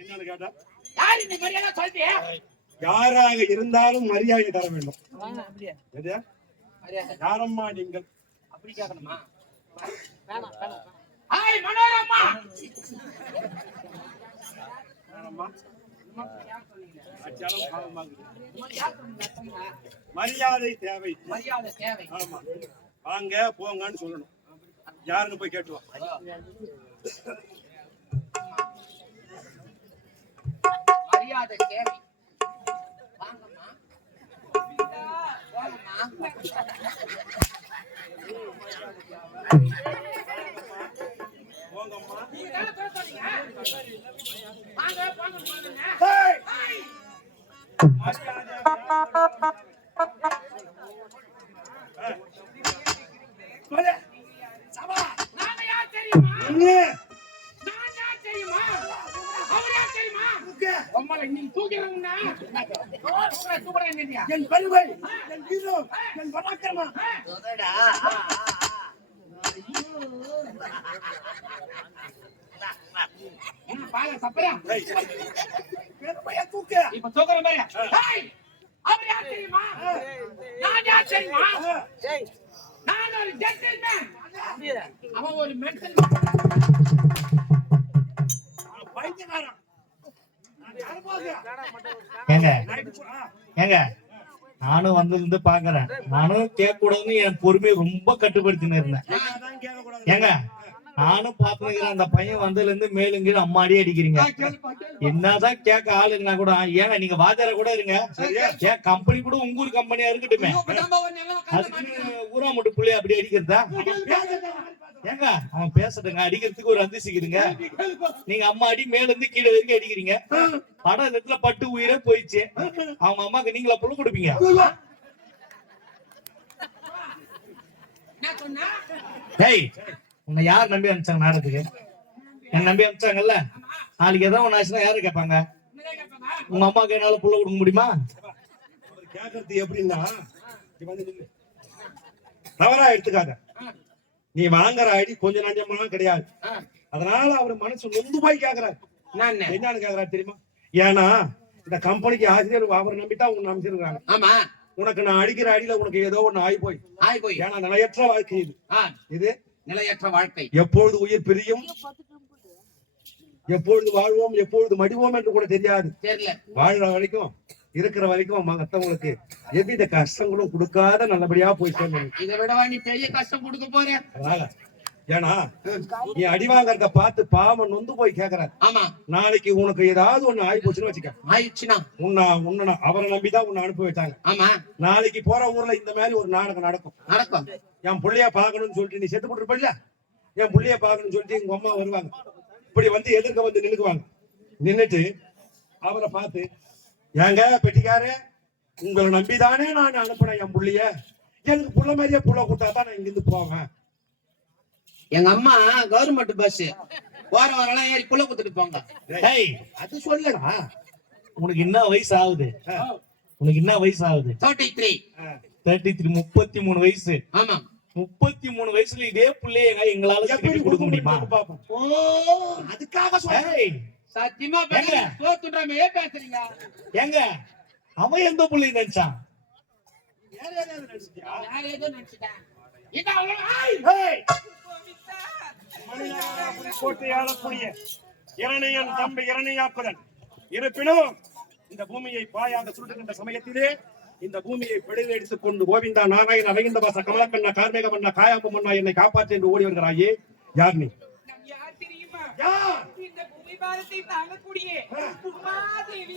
என்னன்னு கேட்டா யார் இந்த மரியாதை சொல்றியா? யாராக இருந்தாலும் மரியாதை தர வேண்டும். யாரம்மா நீங்கள்? அப்படி கேட்கணுமா? ஹாய் மனோரமா. மரியாதை தேவை. மரியாதை தேவை. ஆமா, வாங்க போங்கன்னு சொல்லணும். யாருன்னு போய் கேட்டு வா. மரியாதை தேவை. வாங்கம்மா போங்கம்மா. போங்கம்மா. நீங்க என்ன சொல்றீங்க? வாங்க வாங்க போங்க. ஹேய் மரியாதை சபா நான் யார் தெரியுமா? நீ நான் யார் தெரியுமா? அவர் யார் தெரியுமா? உம்மல நீ தூக்குறீங்கனா தூக்குறீங்க. என் பருவை, என் வீரம், என் பராக்கிரமம். தோடா என்ன பால சப்பரா? பெருமையா தூக்கு. இப்ப தூக்குற மாதிரி. ஹேய் அவர் யார் தெரியுமா? நான் யார் தெரியுமா? நான் ஒரு ஜென்டில்மேன். அவன் ஒரு மென்டல் பைத்தியக்காரன். ஏங்க நானும் வந்து பாக்குறேன். நானும் கேட்க கூடாதுன்னு என் பொறுமையை ரொம்ப கட்டுப்படுத்தின்னு இருந்தேன். ஏங்க நானும் பாத்துக்கிறேன். அந்த பையன் வந்ததுல இருந்து மேலும் கீழே அம்மாடி அடிக்கிறீங்க. என்னதான் கேட்க ஆளுங்கன்னா கூட ஏங்க நீங்க வாத்தியார கூட இருங்க. ஏன் கம்பெனி கூட உங்க ஊர் கம்பெனியா இருக்கட்டுமே. ஊரா மட்டும் பிள்ளைய அப்படி அடிக்கிறதா? ஏங்க அவன் பேசட்டுங்க. அடிக்கிறதுக்கு ஒரு அந்திசிக்குதுங்க. நீங்க அம்மா அடி மேல இருந்து கீழே வரைக்கும் அடிக்கிறீங்க. படம் இடத்துல பட்டு உயிரே போயிடுச்சு. அவங்க அம்மாக்கு நீங்களா புள்ள கொடுப்பீங்க? டேய் உன்னை யார் நம்பி அனுப்பிச்சாங்க நாடகத்துக்கு? என்ன நம்பி அனுப்பிச்சாங்கல்ல. நாளைக்கு ஏதோ ஒண்ணு ஆச்சுன்னா யாரு கேட்பாங்க? உங்க அம்மாக்கு என்னால புள்ள கொடுக்க முடியுமா? கேக்குறது எப்படின்னா தவறா எடுத்துக்காத. நீ வாங்குற ஐடி கொஞ்சம் நஞ்சமா கிடையாது. அதனால அவர் மனசு நொந்து போய் கேக்குறாரு. என்னன்னு கேக்குறாரு தெரியுமா? ஏன்னா இந்த கம்பெனிக்கு ஆசிரியர் அவரை நம்பித்தான் உன்னை அமைச்சிருக்காங்க. ஆமா உனக்கு நான் அடிக்கிற அடியில உனக்கு ஏதோ ஒண்ணு ஆகி போய். ஏன்னா நிலையற்ற வாழ்க்கை இது. இது நிலையற்ற வாழ்க்கை. எப்பொழுது உயிர் பிரியும், எப்பொழுது வாழ்வோம், எப்பொழுது மடிவோம் என்று கூட தெரியாது. வாழ்ற வரைக்கும் இருக்கிற வரைக்கும் மத்தவங்களுக்கு எவ்வித கஷ்டங்களும் கொடுக்காத நல்லபடியா போய் சேர்ந்து. இதை விடவா நீ பெரிய கஷ்டம் கொடுக்க போற? அதனால ஏன்னா நீ அடி வாங்கறத பார்த்து பாவம் நொந்து போய் கேக்குறாரு. ஆமா நாளைக்கு உனக்கு ஏதாவது ஒண்ணு ஆகி போச்சுன்னு வச்சுக்க. ஆயிடுச்சுன்னா உன்ன அவரை நம்பிதான் உன்னை அனுப்பி வச்சாங்க. ஆமா நாளைக்கு போற ஊர்ல இந்த மாதிரி ஒரு நாடகம் நடக்கும். என் புள்ளைய பாக்கணும்னு சொல்லிட்டு நீ செத்து போட்டு இருப்ப. என் புள்ளைய பாக்கணும்னு சொல்லிட்டு எங்க அம்மா வருவாங்க. இப்படி வந்து எதிர்க்க வந்து நின்னுக்குவாங்க. நின்னுட்டு அவரை பார்த்து ஏங்க பெட்டிக்காரு உங்களை நம்பிதானே நான் அனுப்பினேன் என் புள்ளைய. எனக்கு புள்ள மாதிரியே புள்ள கொடுத்தாதான் நான் இங்கிருந்து போவேன். எங்க அம்மா கவர்மெண்ட் பஸ் போற வரலாம் ஏறி புள்ள கொடுத்துட்டு போங்க. அது சொல்லடா. உனக்கு என்ன வயசு ஆகுது? உனக்கு என்ன வயசு ஆகுது? 33. 33 வயசு. ஆமா 33 வயசுல இதே பிள்ளைய எங்களால எப்படி கொடுக்க முடியுமா? அதுக்காக சத்தியமா தோத்துட்டாமே பேசுறீங்க. ஏங்க அவன் எந்த பிள்ளைய நினைச்சான்? இரணியன் தம்பி இரணியாக்குதன். இருப்பினும் இந்த பூமியை பாயாக சுருட்டுகின்ற சமயத்திலே இந்த பூமியை பிடித்து எடுத்துக் கொண்டு கோவிந்தா நாராயண அரவிந்த பாச கமலக்கண்ணா கார்மேக மன்னா காயாம்பு மன்னா என்னை காப்பாற்று என்று ஓடி வருகிறாயே. யார் நீ? இந்த பூமி பாரத்தை தாங்கக்கூடிய உமாதேவி.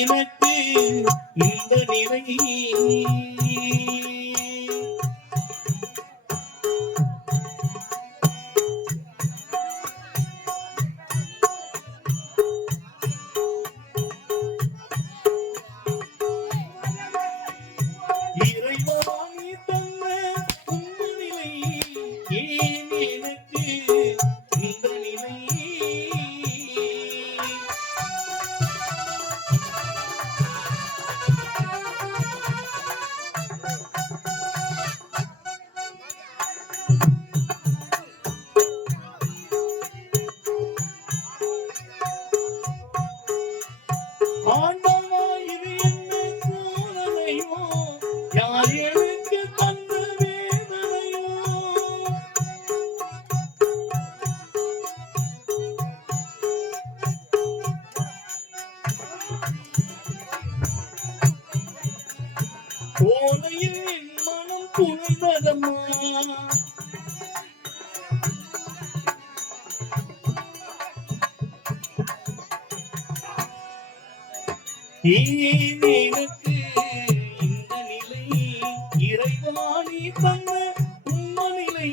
எனக்கு இந்த நிலை இறைவா நீ தந்த உண்மைநிலை ஏன் எனக்கு இந்த நிலை ஆண்டவா இது என்ன சோதனையோ யார் எனக்கு தந்த வேதனையோ கோலையில் என் மனம் துணைந்ததம்மா ஏன் எனக்கு இந்த நிலை இறைவா நீ தந்த உண்மைநிலை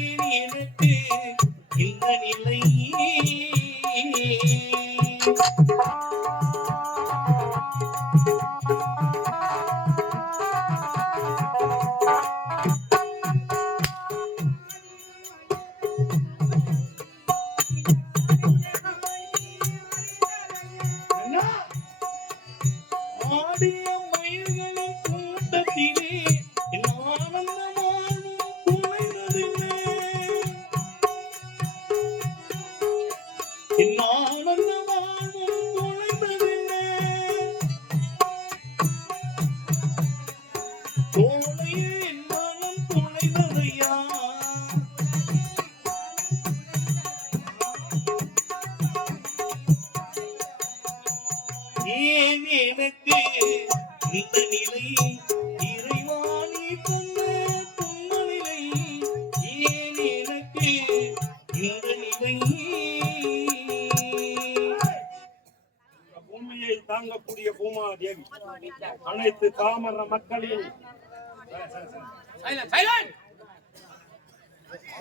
ஏன் எனக்கு இந்த நிலை ஆடிய மயில்களின் கூட்டத்திலே என் ஆனந்தமானும் குலைந்ததில்லை என் ஆனந்தமானும் குலைந்ததில்லை கோலையில் என் மனம் குலைந்ததையா ஏன் எனக்கு இந்த நிலை இறைவா நீ தந்த துன்பநிலை ஏன் எனக்கு இந்த நிலை பூமியை தாங்கக்கூடிய பூமாதேவி அனைத்து தாமர மக்களின் சைலண்ட்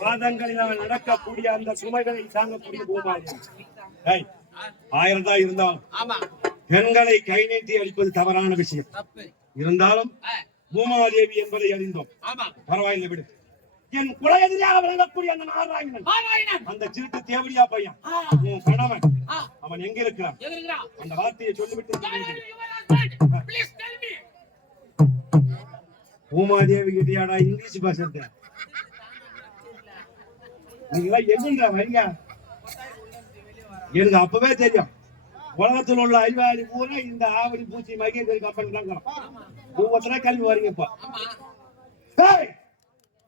பாதங்களில் நடக்கக்கூடிய அந்த சுமைகளை தாங்கக்கூடிய பூமாதேவி. ஏய், 1000 தான் இருந்தாலும் ஆமா பெண்களை கை நீட்டி அடிப்பது தவறான விஷயம். தப்பு இருந்தாலும் பூமாதேவி என்பதை அறிந்தோம். ஆமா பரவாயில்லை விடு. என் குல எதிரியாக விளங்கக்கூடிய அந்த நாராயணன் நாராயணன் அந்த சிறுத்து தேவடியா பையன் உன் கணவன் அவன் எங்க இருக்கிறான்? எதிர்க்கிறா அந்த வார்த்தையை சொல்லிவிட்டு ப்ளீஸ் டெல் மீ பூமாதேவி கிட்டியாடா இங்கிலீஷ் பேசுறது? நீங்க எங்க வரீங்க? எனக்கு அப்பவே தெரியும். உலகத்தில் உள்ள அறிவாளி பூரா இந்த ஆவடி பூச்சி மைக்கேல் கம்பெனி தான் ஒவ்வொருத்தரா கல்வி வரீங்க. இப்ப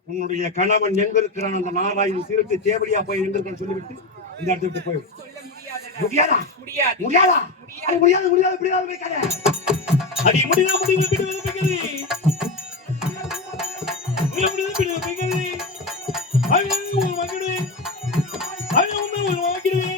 உன்னுடைய கணவன் எங்க இருக்கிறான்? அந்த நாராயணன் சிறுத்தை தேவடியா போய் எங்க இருக்கான்னு சொல்லிவிட்டு இந்த இடத்த விட்டு போய் முடியாதா? முடியாதா? முடியாது முடியாது முடியாது அடி முடியா முடிவு விடுவது பிகரி முடியாது விடுவது பிகரி ஐயோ ஒரு வாங்கிடுவே ஐயோ ஒரு வாங்கிடுவே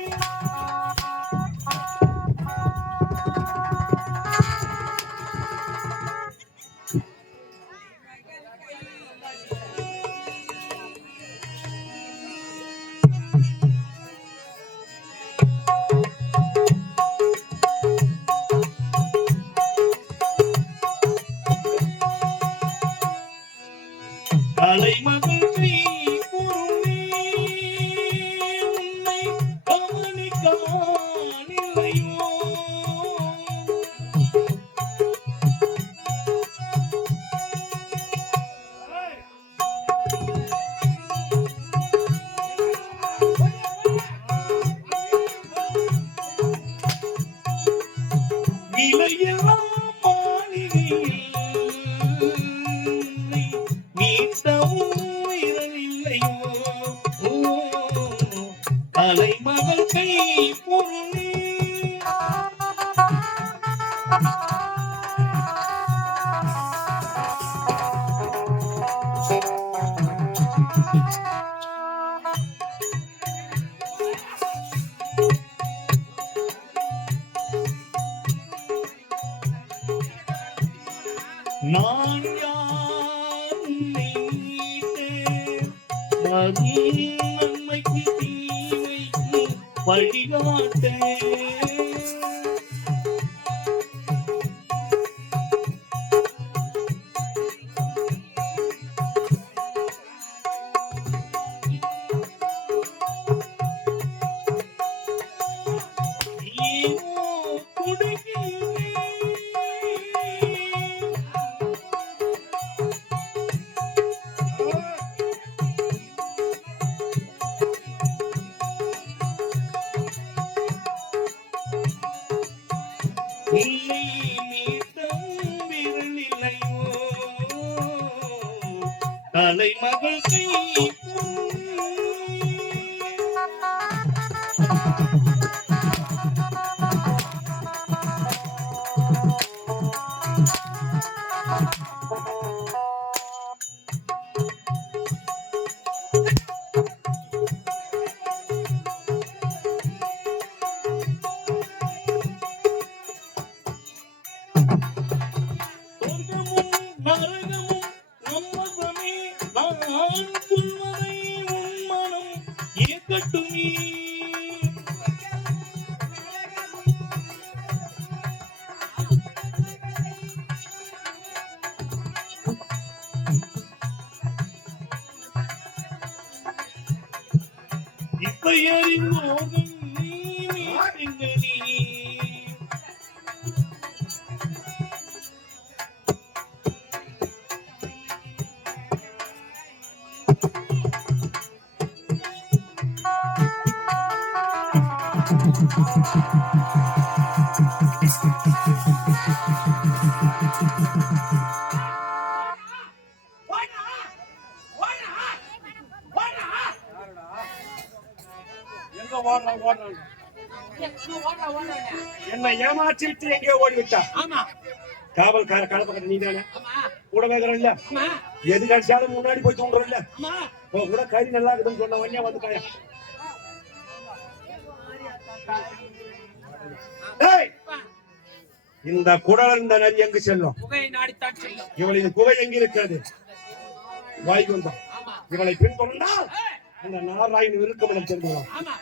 தலைமகள் கை பொருளே உன்னை கவனிக்கானில்லையோ நிலையெல்லாம் மாளிகையில் தலைமகள் கை பொருளே நான் யார் உன்னை நன்மைக்கு தீமைக்கு வழிகாட்ட அலைமகள் கை சொர்க்கமும் நரகமும் நம்மதமே நான் சொல்வதை உன் மனம் ஏற்கட்டுமே இப்பயறிந்தோகம் நீ எங்கனி ஓடா ஓடா ஓடா எங்க ஓடுறான் ஓடுறான் ஓடா ஓடா என்னை ஏமாற்றிட்டு எங்கேயோ ஓடிவிட்டா ஆமா காவல்கார கலப்பக்கட்ட நீ தானே ஆமா கூட வேகிறோம் இல்ல ஆமா எது கடிச்சாலும் முன்னாடி போய் தூண்டுறோம் இல்ல ஆமா உன் கூட கறி நல்லா இருக்குதுன்னு சொன்ன உடனே வந்துட்டாயா டேய், இந்த குடல் இந்த நரி எங்கு செல்லும் புகையை நாடித்தான் செல்லும் இவளின் குகை எங்க இருக்கிறது வாய்குந்தம் ஆமா இவளை பின்தொடர்ந்தால் அந்த நாராயணன் இருக்கும் தெரிந்து ஆமா